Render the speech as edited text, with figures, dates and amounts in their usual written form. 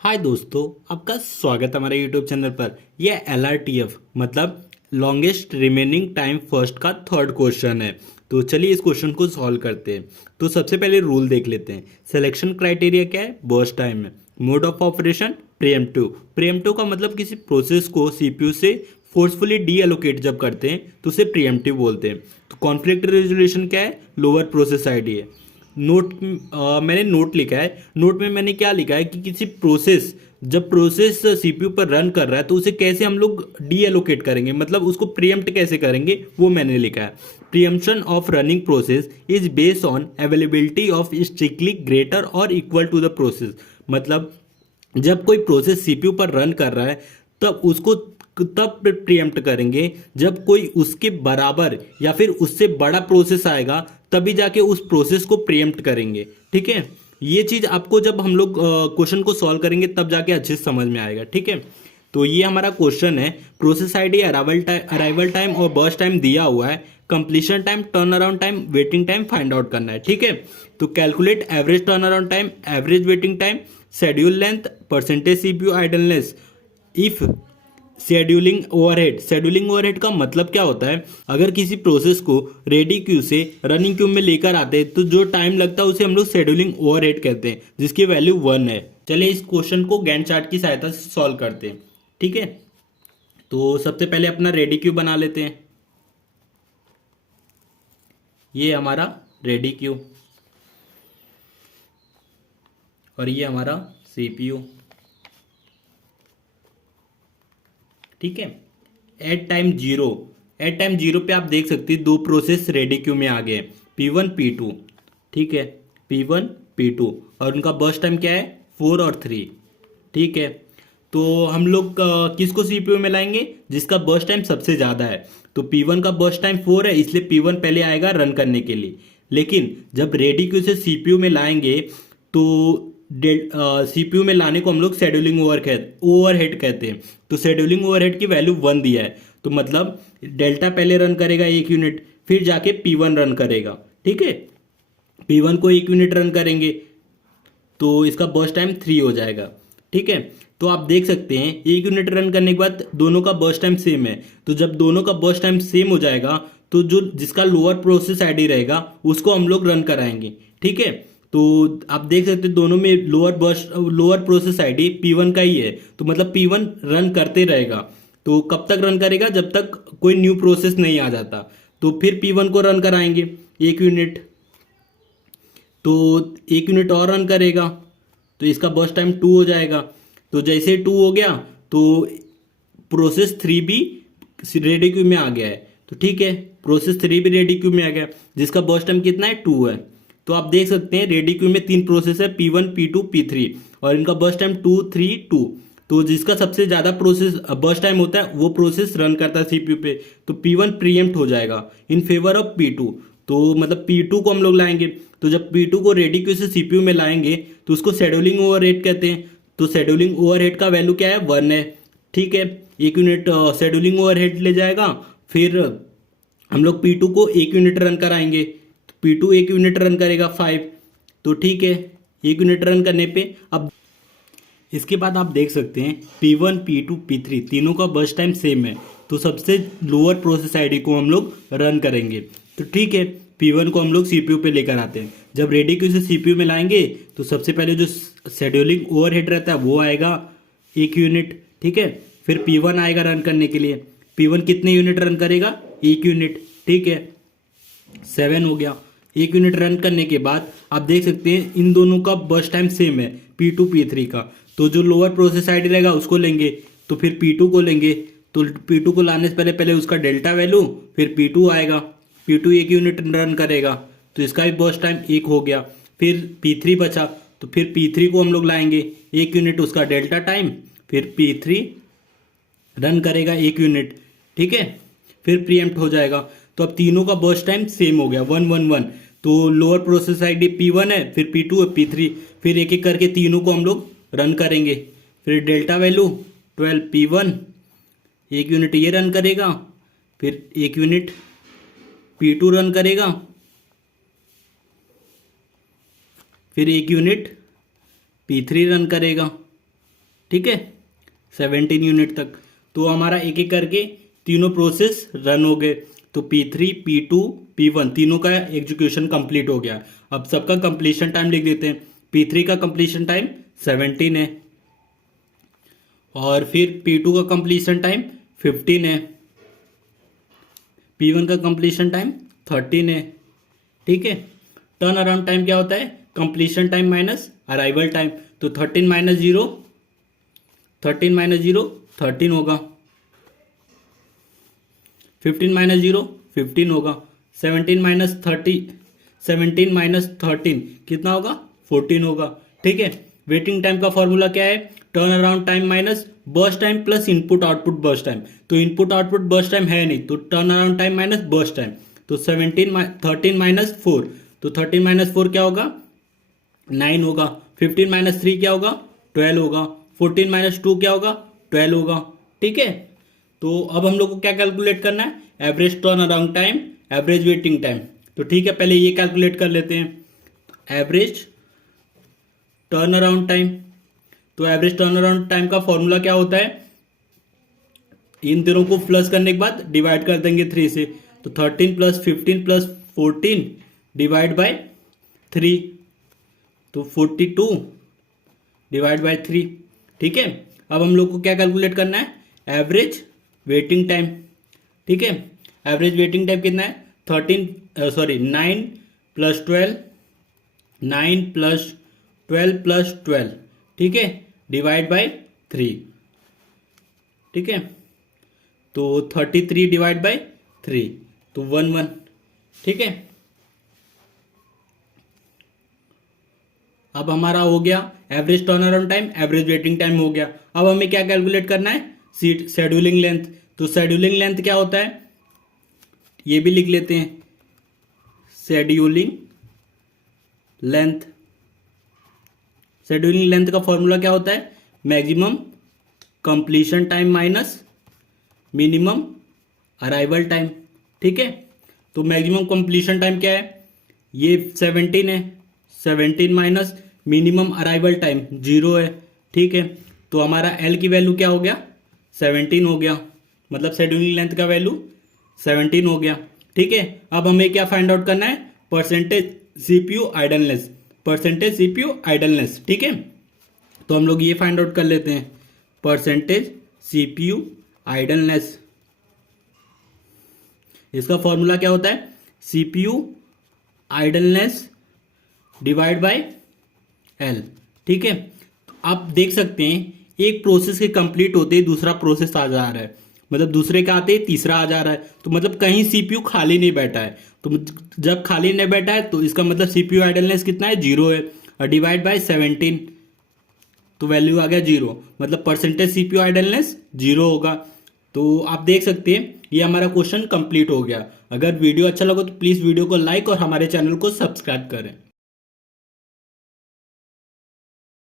हाय दोस्तों, आपका स्वागत है हमारे यूट्यूब चैनल पर। यह LRTF मतलब लॉन्गेस्ट रिमेनिंग टाइम फर्स्ट का थर्ड क्वेश्चन है। तो चलिए इस क्वेश्चन को सॉल्व करते हैं। तो सबसे पहले रूल देख लेते हैं। सिलेक्शन क्राइटेरिया क्या है? बर्स्ट टाइम है। Mode of operation pre-emptive. Pre-emptive का मतलब किसी प्रोसेस को सीपीयू से फोर्सफुली डी एलोकेट जब करते हैं तो उसे प्रीएम्प्टिव बोलते हैं। तो कॉन्फ्लिक्ट रेजोल्यूशन क्या है? लोअर प्रोसेस आईडी है। नोट मैंने नोट लिखा है। नोट में मैंने क्या लिखा है कि किसी प्रोसेस जब प्रोसेस सीपीयू पर रन कर रहा है तो उसे कैसे हम लोग डी एलोकेट करेंगे, मतलब उसको प्रीएम्प्ट कैसे करेंगे वो मैंने लिखा है। Preemption of running process is based on availability of strictly greater और इक्वल टू द प्रोसेस। मतलब जब कोई प्रोसेस सीपीयू पर रन कर रहा है तब उसको तब प्रीएम्प्ट करेंगे जब कोई उसके बराबर या फिर उससे बड़ा प्रोसेस आएगा, तभी जाके उस प्रोसेस को प्रीएम्प्ट करेंगे। ठीक है, ये चीज आपको जब हम लोग क्वेश्चन को सॉल्व करेंगे तब जाके अच्छे से समझ में आएगा। ठीक है, तो ये हमारा क्वेश्चन है। प्रोसेस आईडी, अराइवल टाइम और बर्स्ट टाइम दिया हुआ है। Completion time, turn around time, waiting time find out करना है। ठीक है, तो calculate average turn around time, average waiting time, schedule length, percentage CPU idleness, if scheduling overhead. Scheduling overhead का मतलब क्या होता है? अगर किसी प्रोसेस को रेडी क्यू से रनिंग क्यू में लेकर आते हैं तो जो टाइम लगता है उसे हम लोग शेड्यूलिंग ओवरहेड कहते हैं, जिसकी वैल्यू 1 है। चलिए इस क्वेश्चन को गैंट चार्ट की सहायता से सॉल्व करते हैं। ठीक है, तो सबसे पहले अपना रेडी क्यू बना लेते हैं। ये हमारा रेडी क्यू और ये हमारा सीपीयू। ठीक है, एट टाइम जीरो पे आप देख सकते हैं दो प्रोसेस रेडी क्यू में आ गए, P1 P2। ठीक है, P1 P2 और उनका बर्स्ट टाइम क्या है? 4 और 3। ठीक है, तो हम लोग किसको सीपीयू में लाएंगे? जिसका बर्स्ट टाइम सबसे ज़्यादा है। तो P1 का बर्स्ट टाइम 4 है, इसलिए P1 पहले आएगा रन करने के लिए। लेकिन जब रेडी क्यू से सीपीयू में लाएंगे तो सीपीयू में लाने को हम लोग शेड्यूलिंग ओवरहेड कहते हैं। तो शेड्यूलिंग ओवरहेड की वैल्यू 1 दिया है, तो मतलब डेल्टा पहले रन करेगा 1 यूनिट, फिर जाके P1 रन करेगा। ठीक है, P1 को 1 यूनिट रन करेंगे तो इसका बर्स्ट टाइम 3 हो जाएगा। ठीक है, तो आप देख सकते हैं 1 यूनिट रन करने के बाद दोनों का बर्स्ट टाइम सेम है। तो जब दोनों का बर्स्ट टाइम सेम हो जाएगा तो जो जिसका लोअर प्रोसेस आईडी रहेगा उसको हम लोग रन कराएंगे। ठीक है, तो आप देख सकते हैं दोनों में लोअर प्रोसेस आईडी P1 का ही है, तो मतलब P1 रन करते रहेगा। तो कब तक रन करेगा? जब तक कोई न्यू प्रोसेस नहीं आ जाता। तो फिर P1 को रन कराएंगे 1 यूनिट, तो 1 यूनिट और रन करेगा तो इसका बर्स्ट टाइम 2 हो जाएगा। तो जैसे 2 हो गया तो प्रोसेस 3 भी रेडी क्यू में आ गया है। तो ठीक है, प्रोसेस 3 भी रेडी क्यू में आ गया, जिसका बर्स्ट टाइम कितना है? 2 है। तो आप देख सकते हैं रेडी क्यू में 3 प्रोसेस है, P1 P2 P3, और इनका बर्स्ट टाइम 2 3 2। तो जिसका सबसे ज़्यादा प्रोसेस बर्स्ट टाइम होता है वो प्रोसेस रन करता है सीपीयू पे। तो P1 प्रीएम्प्ट हो जाएगा इन फेवर ऑफ P2। तो मतलब P2 को हम लोग लाएंगे, तो जब P2 को रेडी क्यू से सीपीयू में लाएंगे तो उसको शेड्यूलिंग ओवरहेड कहते हैं। तो शेड्यूलिंग ओवरहेड का वैल्यू क्या है? 1 है। ठीक है, 1 यूनिट शेड्यूलिंग ओवरहेड ले जाएगा, फिर हम लोग P2 को 1 यूनिट रन कराएंगे, तो P2 1 यूनिट रन करेगा 5। तो ठीक है, 1 यूनिट रन करने पे अब इसके बाद आप देख सकते हैं P1 P2 P3 तीनों का बर्स्ट टाइम सेम है, तो सबसे लोअर प्रोसेस आईडी को हम लोग रन करेंगे। तो ठीक है, P1 को हम लोग सीपीयू पे लेकर आते हैं। जब रेडी क्यू से सीपीयू में लाएंगे तो सबसे पहले जो शेड्यूलिंग ओवरहेड रहता है वो आएगा 1 यूनिट। ठीक है, फिर P1 आएगा रन करने के लिए। P1 कितने यूनिट रन करेगा? 1 यूनिट। ठीक है, 7 हो गया। 1 यूनिट रन करने के बाद आप देख सकते हैं इन दोनों का बर्स्ट टाइम सेम है, P2 P3 का। तो जो लोअर प्रोसेस आईडी रहेगा उसको लेंगे, तो फिर P2 को लेंगे। तो P2 को लाने से पहले पहले उसका डेल्टा वैल्यू, फिर P2 आएगा। P2 1 यूनिट रन करेगा तो इसका भी बर्स्ट टाइम 1 हो गया। फिर P3 बचा, तो फिर P3 को हम लोग लाएंगे 1 यूनिट उसका डेल्टा टाइम, फिर P3 रन करेगा 1 यूनिट। ठीक है, फिर प्रीएम्प्ट हो जाएगा। तो अब तीनों का बर्स्ट टाइम सेम हो गया 1 1 1। तो लोअर प्रोसेस आईडी P1 है, फिर P2 है, P3, फिर एक एक करके तीनों को हम लोग रन करेंगे। फिर डेल्टा वैल्यू 12 P1 1 यूनिट ये रन करेगा, फिर 1 यूनिट P2 रन करेगा, फिर 1 यूनिट P3 रन करेगा। ठीक है, 17 यूनिट तक। तो हमारा एक एक करके तीनों प्रोसेस रन हो गए। तो P3, P2, P1 तीनों का एग्जीक्यूशन कंप्लीट हो गया। अब सबका कंप्लीशन टाइम लिख देते हैं। P3 का कंप्लीशन टाइम 17 है, और फिर P2 का कंप्लीशन टाइम 15 है, P1 का कंप्लीशन टाइम 13 है। ठीक है, टर्न अराउंड टाइम क्या होता है? Completion time minus arrival time. तो 13 माइनस जीरो 13 होगा, 15 माइनस जीरो 15 होगा, 17 माइनस 13 कितना होगा? 14 होगा। ठीक है, वेटिंग टाइम का फॉर्मूला क्या है? Turn around time minus burst time plus input output burst time. तो इनपुट आउटपुट बर्स्ट टाइम है नहीं, तो turn around time minus burst time. तो 13 माइनस 4, तो 13 माइनस 4 क्या होगा? 9 होगा। 15 माइनस 3 क्या होगा? 12 होगा। 14 माइनस 2 क्या होगा? 12 होगा। ठीक है, तो अब हम लोग को क्या कैलकुलेट करना है? Average turn around time, average waiting time. तो ठीक है, पहले ये कैलकुलेट कर लेते हैं, एवरेज टर्न अराउंड टाइम। तो एवरेज टर्न अराउंड टाइम का फॉर्मूला क्या होता है? इन दोनों को प्लस करने के बाद डिवाइड कर देंगे 3 से। तो 13 प्लस 15 प्लस 14 डिवाइड बाय 3, तो 42 डिवाइड बाय 3। ठीक है, अब हम लोग को क्या कैलकुलेट करना है? Average waiting time. ठीक है, एवरेज वेटिंग टाइम कितना है? 9 प्लस 12, 9 प्लस 12 प्लस 12, ठीक है, डिवाइड बाय 3। ठीक है, तो 33 डिवाइड बाय 3, तो 11। ठीक है, अब हमारा हो गया average turn around time, average waiting time हो गया। अब हमें क्या कैलकुलेट करना है? Scheduling length. तो शेड्यूलिंग लेंथ क्या होता है? ये भी लिख लेते हैं, शेड्यूलिंग लेंथ। शेड्यूलिंग लेंथ का फॉर्मूला क्या होता है? Maximum completion time minus minimum arrival time. ठीक है, तो मैक्सिमम कंप्लीशन टाइम क्या है? ये 17 है, 17 माइनस मिनिमम अराइवल टाइम 0 है। ठीक है, तो हमारा एल की वैल्यू क्या हो गया? 17 हो गया, मतलब शेड्यूलिंग लेंथ का वैल्यू 17 हो गया। ठीक है, अब हमें क्या फाइंड आउट करना है? Percentage CPU idleness, percentage CPU idleness. ठीक है, तो हम लोग ये फाइंड आउट कर लेते हैं, परसेंटेज सीपीयू आइडलनेस। इसका फॉर्मूला क्या होता है? CPU idleness divide by L. ठीक है, तो आप देख सकते हैं एक प्रोसेस के कंप्लीट होते ही दूसरा प्रोसेस आ जा रहा है, मतलब दूसरे का आते ही तीसरा आ जा रहा है। तो मतलब कहीं सीपीयू खाली नहीं बैठा है। तो जब खाली नहीं बैठा है तो इसका मतलब सीपीयू आइडलनेस कितना है? 0 है, और डिवाइड बाय 17, तो वैल्यू आ गया 0, मतलब परसेंटेज सीपीयू आइडलनेस 0 होगा। तो आप देख सकते हैं ये हमारा क्वेश्चन कंप्लीट हो गया। अगर वीडियो अच्छा लगा तो प्लीज़ वीडियो को लाइक और हमारे चैनल को सब्सक्राइब करें।